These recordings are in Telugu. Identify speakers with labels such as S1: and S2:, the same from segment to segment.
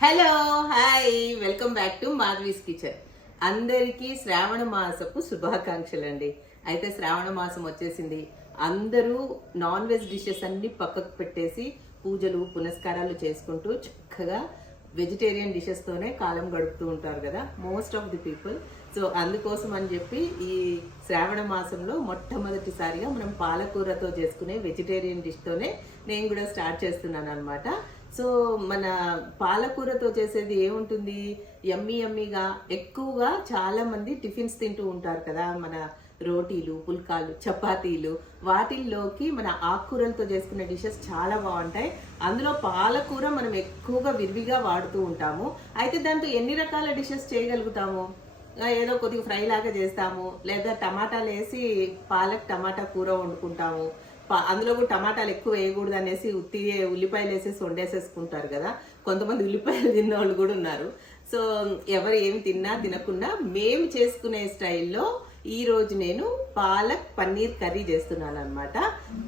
S1: Hello hi welcome back to Madhavi's kitchen. అందరికీ శ్రావణ మాసపు శుభాకాంక్షలు అండి అయితే శ్రావణ మాసం వచ్చేసింది. అందరూ నాన్ వెజ్ డిషెస్ అన్ని పక్కకు పెట్టేసి పూజలు పునస్కారాలు చేసుకుంటూ చక్కగా వెజిటేరియన్ డిషెస్తోనే కాలం గడుపుతూ ఉంటారు కదా most of the people so అందుకోసం అని చెప్పి ఈ శ్రావణ మాసంలో మొట్టమొదటిసారిగా మనం పాలకూరతో చేసుకునే వెజిటేరియన్ డిష్తోనే నేను కూడా స్టార్ట్ చేస్తున్నాను అనమాట సో మన పాలకూరతో చేసేది ఏముంటుంది? యమ్మీ యమ్మీగా ఎక్కువగా చాలా మంది టిఫిన్స్ తింటూ ఉంటారు కదా మన రోటీలు పుల్కాలు చపాతీలు. వాటిల్లోకి మన ఆకుకూరలతో చేసుకునే డిషెస్ చాలా బాగుంటాయి. అందులో పాలకూర మనం ఎక్కువగా విరివిగా వాడుతూ ఉంటాము. అయితే దాంతో ఎన్ని రకాల డిషెస్ చేయగలుగుతాము? ఏదో కొద్దిగా ఫ్రై లాగా చేస్తాము. లేదా టమాటాలు వేసి పాలక్ టమాటా కూర వండుకుంటాము. అందులో కూడా టమాటాలు ఎక్కువ వేయకూడదు అనేసి ఉత్తి ఉల్లిపాయలు వేసేసి వండేసేసుకుంటారు కదా. కొంతమంది ఉల్లిపాయలు తిన్న వాళ్ళు కూడా ఉన్నారు. సో ఎవరు ఏమి తిన్నా తినకుండా మేము చేసుకునే స్టైల్లో ఈ రోజు నేను పాలక్ పన్నీర్ కర్రీ చేస్తున్నాను అనమాట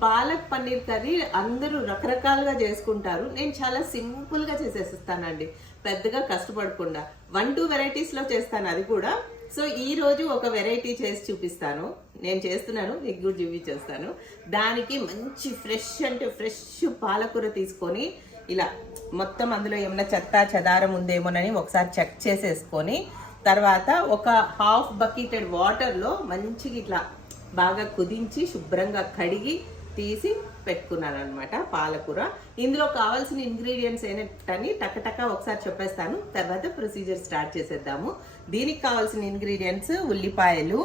S1: పాలక్ పన్నీర్ కర్రీ అందరూ రకరకాలుగా చేసుకుంటారు. నేను చాలా సింపుల్గా చేసేస్తానండి. పెద్దగా కష్టపడకుండా. వన్ టూ వెరైటీస్లో చేస్తాను అది కూడా. సో ఈ రోజు ఒక వెరైటీ చేసి చూపిస్తాను. నేను చేస్తున్నాను మీకు కూడా చూపించేస్తాను దానికి మంచి ఫ్రెష్ అంటే ఫ్రెష్ పాలకూర తీసుకొని ఇలా మొత్తం అందులో ఏమైనా చెత్త చెదారం ఉందేమోనని ఒకసారి చెక్ చేసేసుకొని తర్వాత ఒక హాఫ్ బకెటెడ్ వాటర్లో మంచిగా ఇట్లా బాగా కుదించి శుభ్రంగా కడిగి తీసి పెట్టుకున్నాను అనమాట పాలకూర. ఇందులో కావాల్సిన ఇంగ్రీడియంట్స్ ఏంటని టకటక ఒకసారి చెప్పేస్తాను. తర్వాత ప్రొసీజర్ స్టార్ట్ చేసేద్దాము. దీనికి కావాల్సిన ఇంగ్రీడియంట్స్ ఉల్లిపాయలు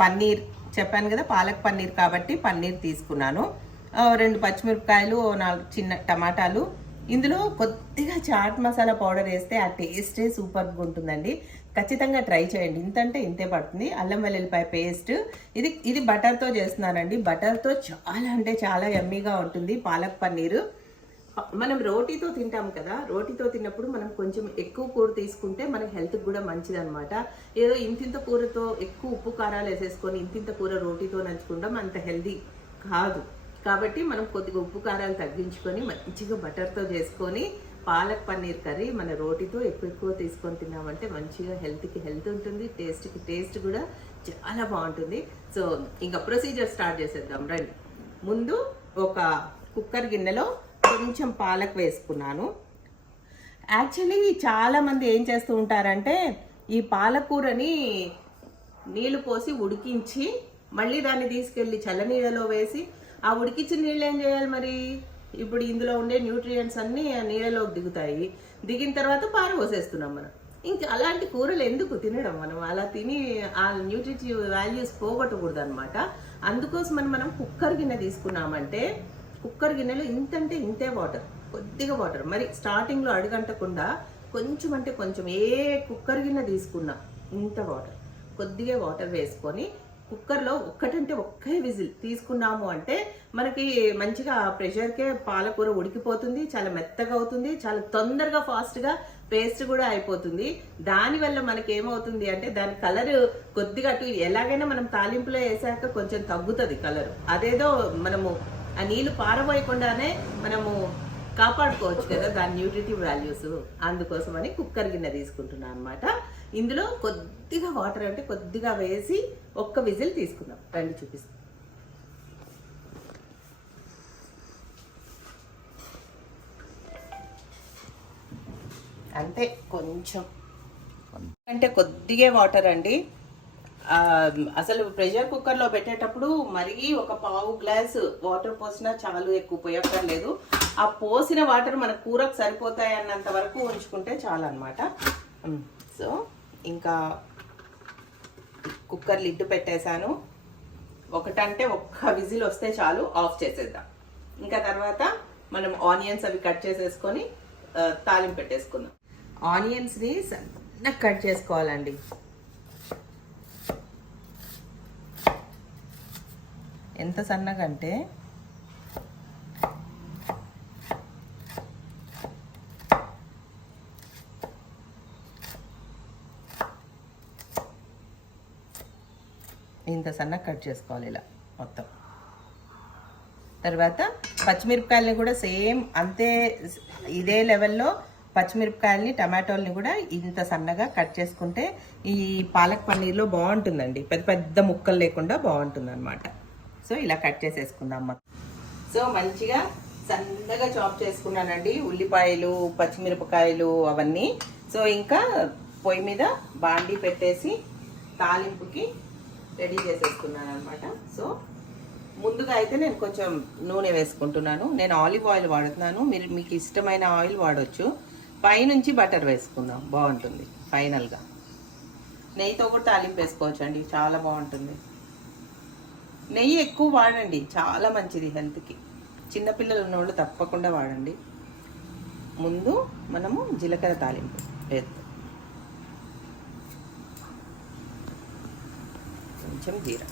S1: పన్నీర్ చెప్పాను కదా పాలక్ పన్నీర్ కాబట్టి పన్నీర్ తీసుకున్నాను. రెండు పచ్చిమిరపకాయలు నాలుగు చిన్న టమాటాలు. ఇందులో కొద్దిగా చాట్ మసాలా పౌడర్ వేస్తే ఆ టేస్టే సూపర్గా ఉంటుందండి. ఖచ్చితంగా ట్రై చేయండి. ఇంతంటే ఇంతే పడుతుంది. అల్లం వెల్లుల్లిపాయ పేస్ట్. ఇది ఇది బటర్తో చేస్తున్నానండి. బటర్తో చాలా అంటే చాలా ఎమ్మీగా ఉంటుంది పాలక్ పన్నీరు. మనం రోటీతో తింటాం కదా రోటీతో తిన్నప్పుడు మనం కొంచెం ఎక్కువ కూర తీసుకుంటే మన హెల్త్కి కూడా మంచిది అనమాట ఏదో ఇంతింత కూరతో ఎక్కువ ఉప్పు కారాలు వేసేసుకొని ఇంతింత కూర రోటీతో నంచుకుంటాం అంత హెల్దీ కాదు. కాబట్టి మనం కొద్దిగా ఉప్పు కారాలు తగ్గించుకొని మంచిగా బటర్తో చేసుకొని పాలక్ పన్నీర్ కర్రీ మన రోటీతో ఎక్కువ ఎక్కువ తీసుకొని తిన్నామంటే మంచిగా హెల్త్కి హెల్త్ ఉంటుంది టేస్ట్కి టేస్ట్ కూడా చాలా బాగుంటుంది. సో ఇంకా ప్రొసీజర్ స్టార్ట్ చేసేద్దాం రండి. ముందు ఒక కుక్కర్ గిన్నెలో కొంచెం పాలక్ వేసుకున్నాను. యాక్చువల్లీ చాలామంది ఏం చేస్తూ ఉంటారంటే ఈ పాలకూరని నీళ్ళు పోసి ఉడికించి మళ్ళీ దాన్ని తీసుకెళ్ళి చల్లనీళ్ళలో వేసి ఆ ఉడికించిన నీళ్ళు ఏం చేయాలి మరి? ఇప్పుడు ఇందులో ఉండే న్యూట్రియంట్స్ అన్నీ ఆ నీళ్ళలోకి దిగుతాయి. దిగిన తర్వాత పారబోసేస్తున్నాం మనం. ఇంకా అలాంటి కూరలు ఎందుకు తినడం మనం? అలా తిని ఆ న్యూట్రిటివ్ వాల్యూస్ పోగొట్టకూడదు అనమాట అందుకోసమని మనం కుక్కర్ గిన్నె తీసుకున్నామంటే కుక్కర్ గిన్నెలో ఇంతంటే ఇంతే వాటర్ కొద్దిగా వాటర్. మరి స్టార్టింగ్లో అడుగంటకుండా కొంచెం అంటే కొంచెం ఏ కుక్కర్ గిన్నె తీసుకున్నా ఇంత వాటర్. కొద్దిగా వాటర్ వేసుకొని కుక్కర్లో ఒక్కటంటే ఒక్కే విజిల్ తీసుకున్నాము అంటే మనకి మంచిగా ప్రెషర్కే పాలకూర ఉడికిపోతుంది చాలా మెత్తగా అవుతుంది చాలా తొందరగా ఫాస్ట్గా పేస్ట్ కూడా అయిపోతుంది. దానివల్ల మనకి ఏమవుతుంది అంటే దాని కలర్ కొద్దిగా అటు ఎలాగైనా మనం తాలింపులో వేసాక కొంచెం తగ్గుతుంది కలర్. అదేదో మనము ఆ నీళ్ళు పారబోయకుండానే మనము కాపాడుకోవచ్చు కదా దాని న్యూట్రిటివ్ వాల్యూస్. అందుకోసమని కుక్కర్ గిన్నె తీసుకుంటున్నాను అనమాట ఇందులో కొద్దిగా వాటర్ అంటే కొద్దిగా వేసి ఒక్క విజిల్ తీసుకుందాం. రండి చూపిస్తాం. అంటే కొంచెం. అంటే కొద్దిగే వాటర్ అండి. అసలు ప్రెషర్ కుక్కర్లో పెట్టేటప్పుడు మరీ ఒక పావు గ్లాస్ వాటర్ పోసినా చాలు ఎక్కువ పోయక్కర్లేదు ఆ పోసిన వాటర్ మన కూరకు సరిపోతాయి అన్నంత వరకు ఉంచుకుంటే చాలు అనమాట సో ఇంకా కుక్కర్ లిడ్ పెట్టేశాను. ఒకటంటే ఒక్క విజిల్ వస్తే చాలు ఆఫ్ చేసేద్దాం. ఇంకా తర్వాత మనం ఆనియన్స్ అవి కట్ చేసేసుకొని తాలింపు పెట్టేసుకుందాం. ఆనియన్స్ని సన్నగా కట్ చేసుకోవాలండి. ఎంత సన్నగా అంటే ఇంత సన్నగా కట్ చేసుకోవాలి ఇలా మొత్తం. తర్వాత పచ్చిమిరపకాయలని కూడా సేమ్ అంతే ఇదే లెవెల్లో పచ్చిమిరపకాయల్ని టమాటోల్ని కూడా ఇంత సన్నగా కట్ చేసుకుంటే ఈ పాలక్ పన్నీర్లో బాగుంటుందండి. పెద్ద పెద్ద ముక్కలు లేకుండా బాగుంటుంది అనమాట సో ఇలా కట్ చేసేసుకుందాం మనం సో మంచిగా సన్నగా చాప్ చేసుకున్నానండి. ఉల్లిపాయలు పచ్చిమిరపకాయలు అవన్నీ. సో ఇంకా పొయ్యి మీద బాండి పెట్టేసి తాలింపుకి రెడీ చేసేసుకున్నాను అనమాట సో ముందుగా అయితే నేను కొంచెం నూనె వేసుకుంటున్నాను. నేను ఆలివ్ ఆయిల్ వాడుతున్నాను. మీరు మీకు ఇష్టమైన ఆయిల్ వాడొచ్చు. పైనుంచి బటర్ వేసుకుందాం. బాగుంటుంది. ఫైనల్గా. నెయ్యితో కూడా తాలింపు వేసుకోవచ్చు అండి చాలా బాగుంటుంది. నెయ్యి ఎక్కువ వాడండి చాలా మంచిది హెల్త్కి చిన్నపిల్లలు ఉన్నవాళ్ళు తప్పకుండా వాడండి. ముందు మనము జీలకర్ర తాలింపు వేద్దాం. కొంచెం జీరా.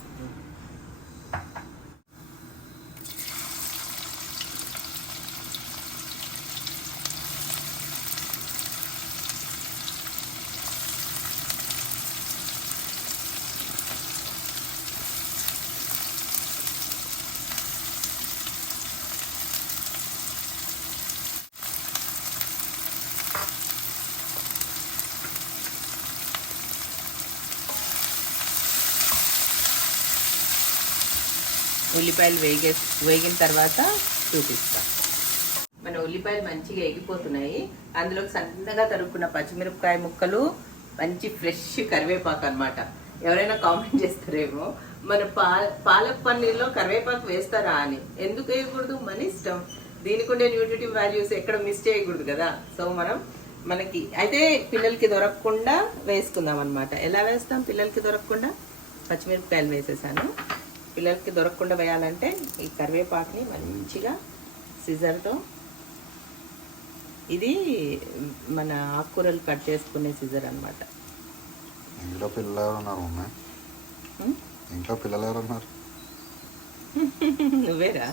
S1: ఉల్లిపాయలు వేగే వేగిన తర్వాత చూపిస్తాం. మన ఉల్లిపాయలు మంచిగా ఎగిపోతున్నాయి అందులోకి సన్నగా తరుక్కున్న పచ్చిమిరపకాయ ముక్కలు మంచి ఫ్రెష్ కరివేపాకు అన్నమాట. ఎవరైనా కామెంట్ చేస్తారేమో మన పా పాలక్ పన్నీర్లో కరివేపాకు వేస్తారా అని. ఎందుకు వేయకూడదు? మన ఇష్టం. దీనికి ఉండే న్యూట్రిటివ్ వాల్యూస్ ఎక్కడ మిస్ చేయకూడదు కదా. సో మనం మనకి అయితే పిల్లలకి దొరకకుండా వేసుకుందాం అనమాట ఎలా వేస్తాం? పిల్లలకి దొరకకుండా? పచ్చిమిరపకాయలు వేసేసాను. పిల్లలకి దొరకకుండా వేయాలంటే ఈ కరివేపాకుని మంచిగా సిజర్తో ఇది మన ఆకుకూరలు కట్ చేసుకునే సిజర్ అనమాట ఇంట్లో పిల్లలు ఇంట్లో పిల్లలు ఎవరు ఉన్నారు? నువ్వేరా?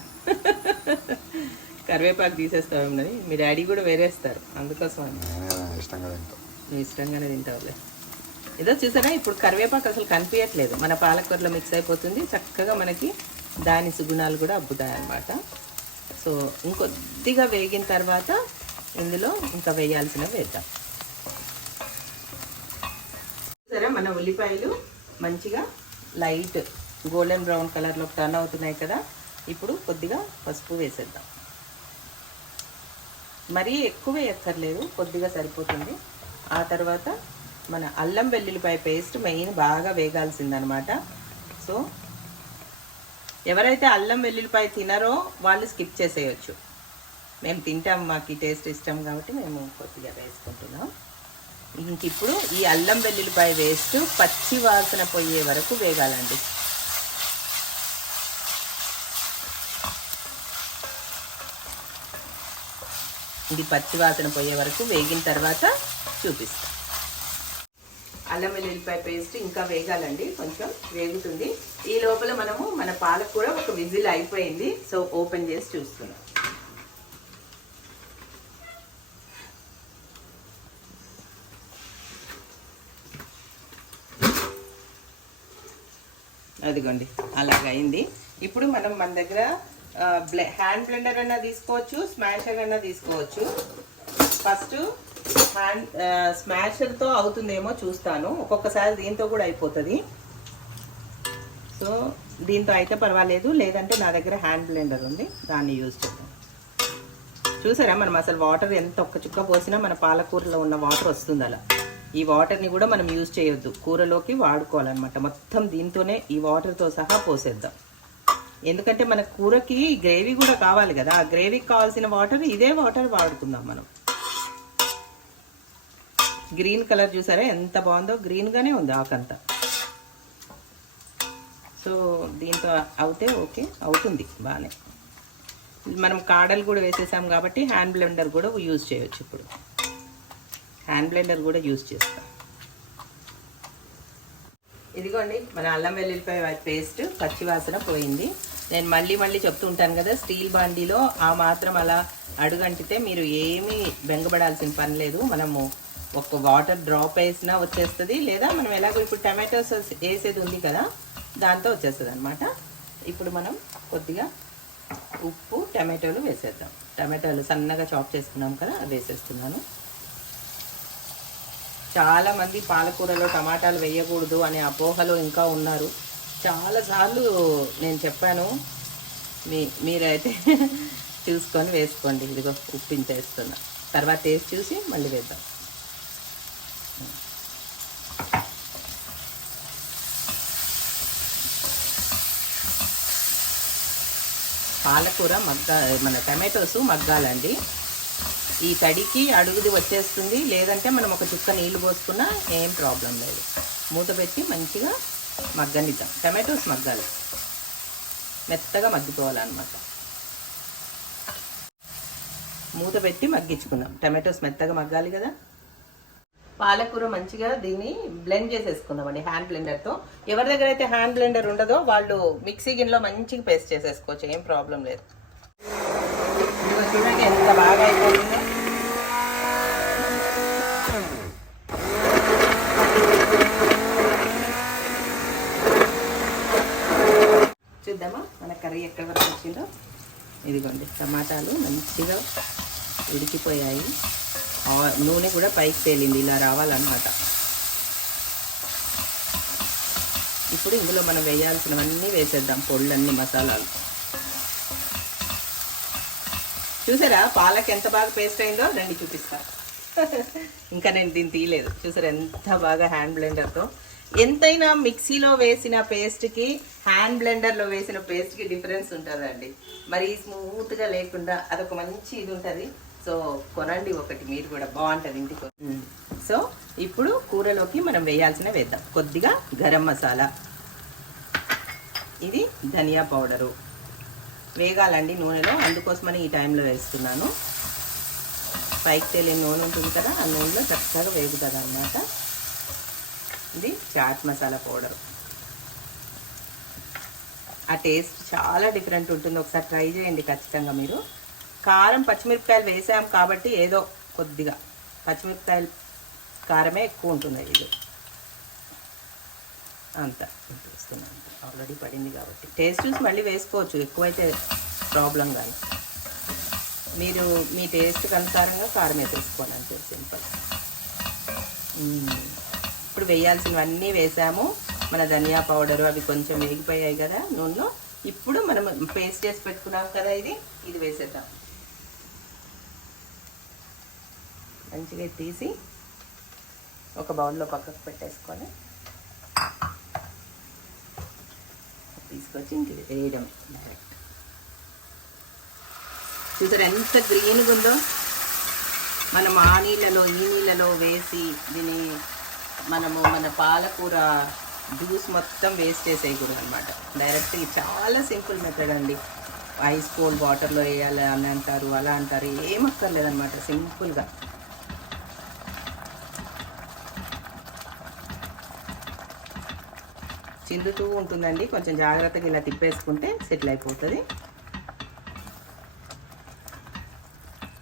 S1: కరివేపాకు తీసేస్తావేమని మీ డాడీ కూడా వేరేస్తారు అందుకోసం ఇష్టంగా తింటా. నువ్వు ఇష్టంగానే తింటావులే. ఏదో చూసారా? ఇప్పుడు కరివేపాకు అసలు కనిపించట్లేదు. మన పాలకూరలో మిక్స్ అయిపోతుంది. చక్కగా మనకి దాని సుగుణాలు కూడా అబ్బుతాయి అన్నమాట. సో ఇంకొద్దిగా వేగిన తర్వాత ఇందులో ఇంకా వేయాల్సినవి వేద్దాం. సరే మన ఉల్లిపాయలు మంచిగా లైట్ గోల్డెన్ బ్రౌన్ కలర్లో టర్న్ అవుతున్నాయి కదా? ఇప్పుడు కొద్దిగా పసుపు వేసేద్దాం. మరీ ఎక్కువ వేయక్కర్లేదు. కొద్దిగా సరిపోతుంది. ఆ తర్వాత మన అల్లం వెల్లుల్లిపాయ పేస్ట్ మెయిన్ బాగా వేగాల్సిందనమాట. సో ఎవరైతే అల్లం వెల్లుల్లిపాయ తినరో వాళ్ళు స్కిప్ చేసేయచ్చు. మేము తింటాం మాకు టేస్ట్ ఇష్టం కాబట్టి మేము కొద్దిగా వేసుకుంటున్నాం. ఇంక ఇప్పుడు ఈ అల్లం వెల్లుల్లిపాయ వేస్ట్ పచ్చి వాసన పోయే వరకు వేగాలండి. ఇది పచ్చి వాసన పోయే వరకు వేగిన తర్వాత చూపిస్తాం. అల్లం వెల్లుల్లిపాయ పేస్ట్ ఇంకా వేగాలండి కొంచెం వేగుతుంది. ఈ లోపల మనము మన పాలకు కూడా ఒక విజిల్ అయిపోయింది సో ఓపెన్ చేసి చూస్తున్నాం. అదిగోండి అలాగైంది ఇప్పుడు మనం మన దగ్గర బ్లె హ్యాండ్ బ్లెండర్ అన్నా తీసుకోవచ్చు స్మాషర్ అన్నా తీసుకోవచ్చు. ఫస్ట్ హ్యాండ్ స్మాషర్తో అవుతుందేమో చూస్తాను. ఒక్కొక్కసారి దీంతో కూడా అయిపోతుంది. సో దీంతో అయితే పర్వాలేదు. లేదంటే నా దగ్గర హ్యాండ్ బ్లెండర్ ఉంది. దాన్ని యూజ్ చేద్దాం. చూసారా మనం అసలు వాటర్ ఎంత ఒక్క చుక్క పోసినా మన పాలకూరలో ఉన్న వాటర్ వస్తుంది అలా. ఈ వాటర్ని కూడా మనం యూజ్ చేయొద్దు. కూరలోకి వాడుకోవాలన్నమాట. మొత్తం దీంతోనే ఈ వాటర్తో సహా పోసేద్దాం. ఎందుకంటే మన కూరకి గ్రేవీ కూడా కావాలి కదా. ఆ గ్రేవీకి కావాల్సిన వాటర్ ఇదే వాటర్ వాడుకుందాం మనం. గ్రీన్ కలర్ చూసారా? ఎంత బాగుందో? గ్రీన్గానే ఉంది ఆకంతా. సో దీంతో అవుతే ఓకే అవుతుంది బాగానే మనం కాడలు కూడా వేసేసాం కాబట్టి హ్యాండ్ బ్లెండర్ కూడా యూజ్ చేయొచ్చు ఇప్పుడు. హ్యాండ్ బ్లెండర్ కూడా యూజ్ చేస్తాం. ఇదిగోండి మన అల్లం వెల్లుల్లిపాయ పేస్ట్ పచ్చివాసన పోయింది. నేను మళ్ళీ మళ్ళీ చెప్తూ ఉంటాను కదా స్టీల్ బాండీలో ఆ మాత్రం అలా అడుగంటితే మీరు ఏమీ బెంగపడాల్సిన పని లేదు. మనము ఒక వాటర్ డ్రాప్ వేసినా వచ్చేస్తుంది లేదా మనం ఎలాగో ఇప్పుడు టమాటోస్ వేసేది ఉంది కదా దాంతో వచ్చేస్తుంది అనమాట ఇప్పుడు మనం కొద్దిగా ఉప్పు టమాటోలు వేసేద్దాం. టమాటోలు సన్నగా చాప్ చేసుకున్నాం కదా వేసేస్తున్నాను. చాలామంది పాలకూరలో టమాటాలు వేయకూడదు అనే అపోహలో ఇంకా ఉన్నారు. చాలాసార్లు నేను చెప్పాను మీ మీరైతే చూసుకొని వేసుకోండి. ఇదిగో ఉప్పించేస్తున్నా తర్వాత టేస్ట్ చూసి మళ్ళీ వేద్దాం. పాలకూర మగ్గ మన టమాటోస్ మగ్గాలండి. ఈ తడికి అడుగుది వచ్చేస్తుంది. లేదంటే మనం ఒక చుక్క నీళ్ళు పోసుకున్నా ఏం ప్రాబ్లం లేదు. మూత పెట్టి మంచిగా మగ్గనిద్దాం. టమాటోస్ మగ్గాలి. మెత్తగా మగ్గిపోవాలన్నమాట. మూత పెట్టి మగ్గించుకుందాం. టమాటోస్ మెత్తగా మగ్గాలి కదా? పాలకూర మంచిగా దీన్ని బ్లెండ్ చేసేసుకుందామండి హ్యాండ్ బ్లెండర్తో ఎవరి దగ్గర అయితే హ్యాండ్ బ్లెండర్ ఉండదో వాళ్ళు మిక్సీ గిన్నెలో మంచిగా పేస్ట్ చేసేసుకోవచ్చు ఏం ప్రాబ్లం లేదు. చూడండి ఎంత బాగా అయిపోయిందో. చూద్దామా మన కర్రీ ఎక్కడి వరకు వచ్చిందో? ఇదిగోండి టమాటాలు మంచిగా ఉడికిపోయాయి. నూనె కూడా పైకి తేలింది ఇలా రావాలన్నమాట. ఇప్పుడు ఇందులో మనం వేయాల్సినవన్నీ వేసేద్దాం పొళ్ళన్నీ మసాలాలు. చూసారా పాలకు ఎంత బాగా పేస్ట్ అయిందో? రండి చూపిస్తా. ఇంకా నేను దీన్ని తీయలేదు. చూసారా ఎంత బాగా హ్యాండ్ బ్లెండర్తో ఎంతైనా మిక్సీలో వేసిన పేస్ట్కి హ్యాండ్ బ్లెండర్లో వేసిన పేస్ట్కి డిఫరెన్స్ ఉంటుందండి. మరి స్మూత్గా లేకుండా అదొక మంచి ఇది ఉంటుంది. సో కొనండి ఒకటి మీరు కూడా బాగుంటుంది ఇంటికి. సో ఇప్పుడు కూరలోకి మనం వేయాల్సిన వేద్దాం. కొద్దిగా గరం మసాలా. ఇది ధనియా పౌడరు. వేగాలండి నూనెలో అందుకోసమని ఈ టైంలో వేస్తున్నాను. పైకి తేలిన నూనె ఉంటుంది కదా ఆ నూనెలో చక్కగా వేగుతుంది అన్నమాట ఇది చాట్ మసాలా పౌడర్. ఆ టేస్ట్ చాలా డిఫరెంట్ ఉంటుంది. ఒకసారి ట్రై చేయండి ఖచ్చితంగా మీరు. కారం పచ్చిమిరపకాయలు వేసాం కాబట్టి ఏదో కొద్దిగా పచ్చిమిరపకాయలు కారమే ఎక్కువ ఉంటుంది ఇది. అంత వేస్తున్నాను ఆల్రెడీ పడింది కాబట్టి. టేస్ట్ చూసి మళ్ళీ వేసుకోవచ్చు. ఎక్కువైతే ప్రాబ్లం కానీ మీరు మీ టేస్ట్కి అనుసారంగా కారం వేసేసుకోండి అంతే సింపుల్ ఇప్పుడు వేయాల్సినవన్నీ వేసాము. మన ధనియా పౌడరు అవి కొంచెం వేగిపోయాయి కదా నూనెలో. ఇప్పుడు మనం పేస్ట్ చేసి పెట్టుకున్నాం కదా ఇది. ఇది వేసేద్దాం. మంచిగా తీసి ఒక బౌల్లో పక్కకు పెట్టేసుకొని తీసుకొచ్చి ఇంక వేయడం. డైరెక్ట్ చూసారు ఎంత గ్రీన్గా ఉందో? మనం ఆ నీళ్ళలో ఈ నీళ్ళలో వేసి దీని మనము మన పాలకూర జ్యూస్ మొత్తం వేస్ట్ చేసేయకూడదు అనమాట డైరెక్ట్ చాలా సింపుల్ మెథడ్ అండి. ఐస్ కోల్డ్ వాటర్లో వేయాలి అని అంటారు అలా అంటారు ఏం సింపుల్గా. చిందుతూ ఉంటుందండి. కొంచెం జాగ్రత్తగా ఇలా తిప్పేసుకుంటే సెటిల్ అయిపోతుంది.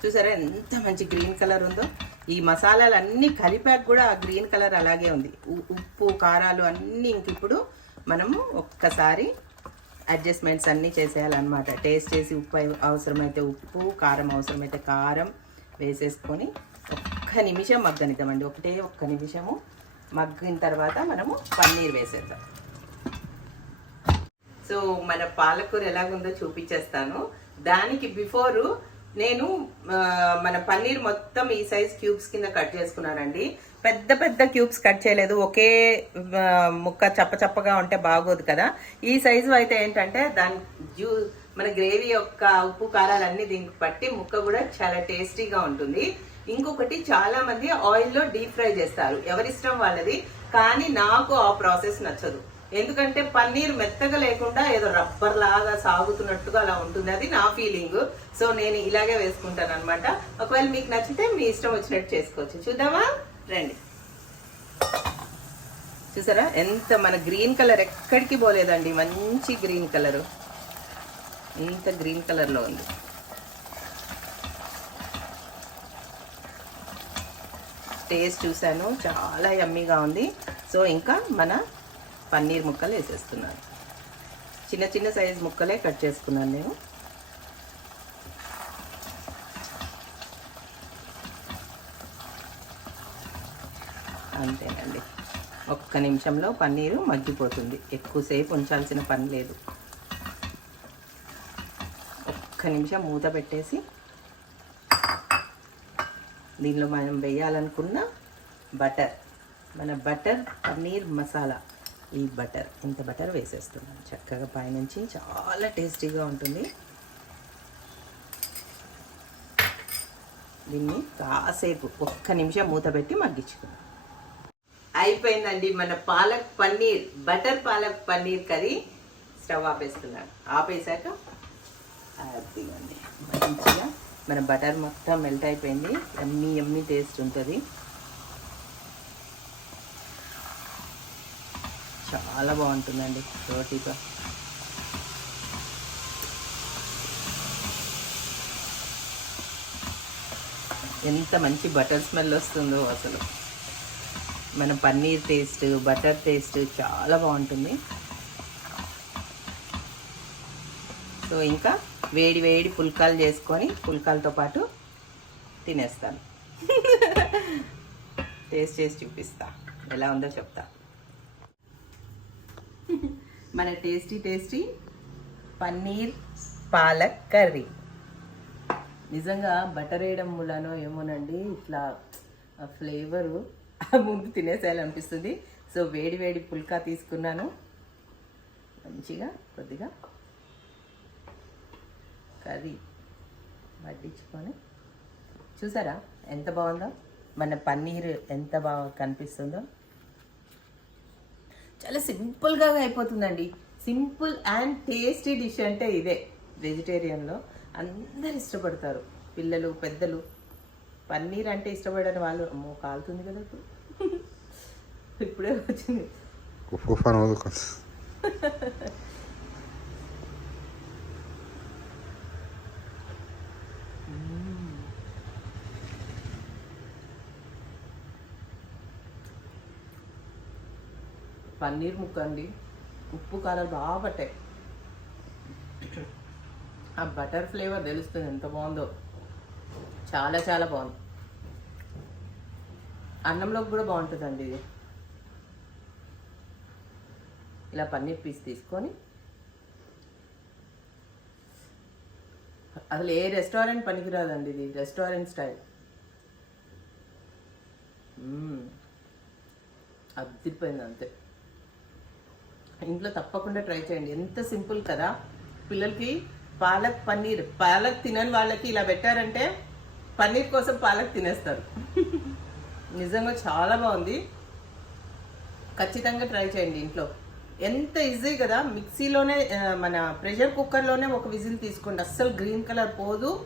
S1: చూసారా ఎంత మంచి గ్రీన్ కలర్ ఉందో? ఈ మసాలాలు అన్నీ కలిపాక కూడా ఆ గ్రీన్ కలర్ అలాగే ఉంది. ఉ- ఉప్పు కారాలు అన్నీ ఇంక ఇప్పుడు మనము ఒక్కసారి అడ్జస్ట్మెంట్స్ అన్నీ చేసేయాలన్నమాట. టేస్ట్ చేసి ఉప్పు అవసరమైతే ఉప్పు కారం అవసరమైతే కారం వేసేసుకొని ఒక్క నిమిషం మగ్గనిద్దామండి. ఒకటే ఒక్క నిమిషము మగ్గిన తర్వాత మనము పన్నీర్ వేసేద్దాం. సో మన పాలకూర ఎలాగుందో చూపించేస్తాను. దానికి బిఫోర్ నేను మన పన్నీర్ మొత్తం ఈ సైజ్ క్యూబ్స్ కింద కట్ చేసుకున్నానండి. పెద్ద పెద్ద క్యూబ్స్ కట్ చేయలేదు. ఒకే ముక్క చప్ప చప్పగా ఉంటే బాగోదు కదా. ఈ సైజు అయితే ఏంటంటే దాని జ్యూ మన గ్రేవీ యొక్క ఉప్పు కారాలన్నీ దీనికి పట్టి ముక్క కూడా చాలా టేస్టీగా ఉంటుంది. ఇంకొకటి చాలా మంది ఆయిల్లో డీప్ ఫ్రై చేస్తారు. ఎవరిష్టం వాళ్ళది. కానీ నాకు ఆ ప్రాసెస్ నచ్చదు. ఎందుకంటే పన్నీర్ మెత్తగా లేకుండా ఏదో రబ్బర్ లాగా సాగుతున్నట్టుగా అలా ఉంటుంది. అది నా ఫీలింగ్ సో నేను ఇలాగే వేసుకుంటాను అనమాట ఒకవేళ మీకు నచ్చితే మీ ఇష్టం వచ్చినట్టు చేసుకోవచ్చు. చూద్దామా? రండి. చూసారా? ఎంత మన గ్రీన్ కలర్ ఎక్కడికి పోలేదండి. మంచి గ్రీన్ కలరు. ఇంత గ్రీన్ కలర్లో ఉంది. టేస్ట్ చూశాను. చాలా యమ్మీగా ఉంది. సో ఇంకా మన పన్నీర్ ముక్కలు వేసేస్తున్నాను. చిన్న చిన్న సైజ్ ముక్కలే కట్ చేసుకున్నాను నేను. అంతేనండి. ఒక్క నిమిషంలో పన్నీరు మగ్గిపోతుంది. ఎక్కువసేపు ఉంచాల్సిన పని లేదు. ఒక్క నిమిషం మూత పెట్టేసి దీనిలో మనం వేయాలనుకున్న బటర్ మన బటర్ పన్నీర్ మసాలా. ఈ బటర్ ఇంత బటర్ వేసేస్తున్నాం చక్కగా పైనుంచి చాలా టేస్టీగా ఉంటుంది. దీన్ని కాసేపు ఒక్క నిమిషం మూత పెట్టి మగ్గించుకుందాం. అయిపోయిందండి మన palak paneer butter palak paneer curry. Stove ఆపేస్తున్నాను. ఆపేశాక అదిగోండి మంచిగా మన బటర్ మొత్తం మెల్ట్ అయిపోయింది. ఎమ్మి ఎమ్మి టేస్ట్ ఉంటుంది. చాలా బాగుంటుందండి రోటీతో ఎంత మంచి బటర్ స్మెల్ వస్తుందో అసలు. మన పన్నీర్ టేస్ట్ బటర్ టేస్ట్ చాలా బాగుంటుంది. సో ఇంకా వేడి వేడి పుల్కాలు చేసుకొని పుల్కాలతో పాటు తినేస్తాను. టేస్ట్ చేసి చూపిస్తా. ఎలా ఉందో చెప్తా. మన tasty tasty paneer palak curry. నిజంగా బటర్ వేయడం మూలనో ఏమోనండి ఇట్లా ఫ్లేవరు ముందు తినేసేయాలనిపిస్తుంది. సో వేడి వేడి పుల్కా తీసుకున్నాను. మంచిగా కొద్దిగా కర్రీ వడ్డించుకొని. చూసారా? ఎంత బాగుందో? మన పన్నీర్ ఎంత బాగా కనిపిస్తుందో. చాలా సింపుల్గా అయిపోతుందండి. సింపుల్ అండ్ టేస్టీ డిష్ అంటే ఇదే. వెజిటేరియన్లో అందరు ఇష్టపడతారు. పిల్లలు పెద్దలు. పన్నీర్ అంటే ఇష్టపడని వాళ్ళు అమ్మో కాలుతుంది కదా ఇప్పుడు. ఇప్పుడే వచ్చింది. పన్నీర్ ముక్క అండి. ఉప్పు కారాలు బాగా పట్టాయి. ఆ బటర్ ఫ్లేవర్ తెలుస్తుంది ఎంత బాగుందో. చాలా చాలా బాగుంది. అన్నంలోకి కూడా బాగుంటుందండి ఇది. ఇలా పన్నీర్ పీస్ తీసుకొని అసలు ఏ రెస్టారెంట్ పనికిరాదండి ఇది. Restaurant style. మ్మ్. అద్దిపోయింది అంతే. ఇంట్లో తప్పకుండా ట్రై చేయండి. ఎంత సింపుల్ కదా. పిల్లలకి పాలక్ పన్నీర్ పాలక్ తినని వాళ్ళకి ఇలా పెట్టారంటే పన్నీర్ కోసం పాలక్ తినేస్తారు. నిజంగా చాలా బాగుంది. ఖచ్చితంగా ట్రై చేయండి ఇంట్లో. ఎంత ఈజీ కదా. మిక్సీలోనే మన ప్రెషర్ కుక్కర్లోనే ఒక విజిల్ తీసుకోండి. అస్సలు గ్రీన్ కలర్ పోదు.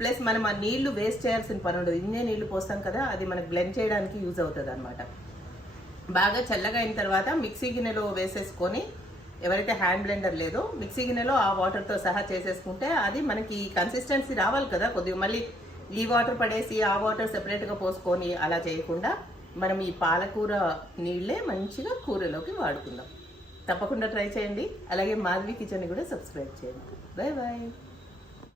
S1: ప్లస్ మనం ఆ నీళ్ళు వేస్ట్ చేయాల్సిన పని ఉండదు. ఇన్నే నీళ్ళు పోస్తాం కదా అది మనకు బ్లెండ్ చేయడానికి యూజ్ అవుతుంది అనమాట బాగా చల్లగా అయిన తర్వాత మిక్సీ గిన్నెలో వేసేసుకొని ఎవరైతే హ్యాండ్ బ్లెండర్ లేదో మిక్సీ గిన్నెలో ఆ వాటర్తో సహా చేసేసుకుంటే అది మనకి కన్సిస్టెన్సీ రావాలి కదా. కొద్దిగా మళ్ళీ ఈ వాటర్ పడేసి ఆ వాటర్ సెపరేట్గా పోసుకొని అలా చేయకుండా మనం ఈ పాలకూర నీళ్ళే మంచిగా కూరలోకి వాడుకుందాం. తప్పకుండా ట్రై చేయండి. అలాగే మాధవి కిచెన్ కూడా సబ్స్క్రైబ్ చేయండి. Bye bye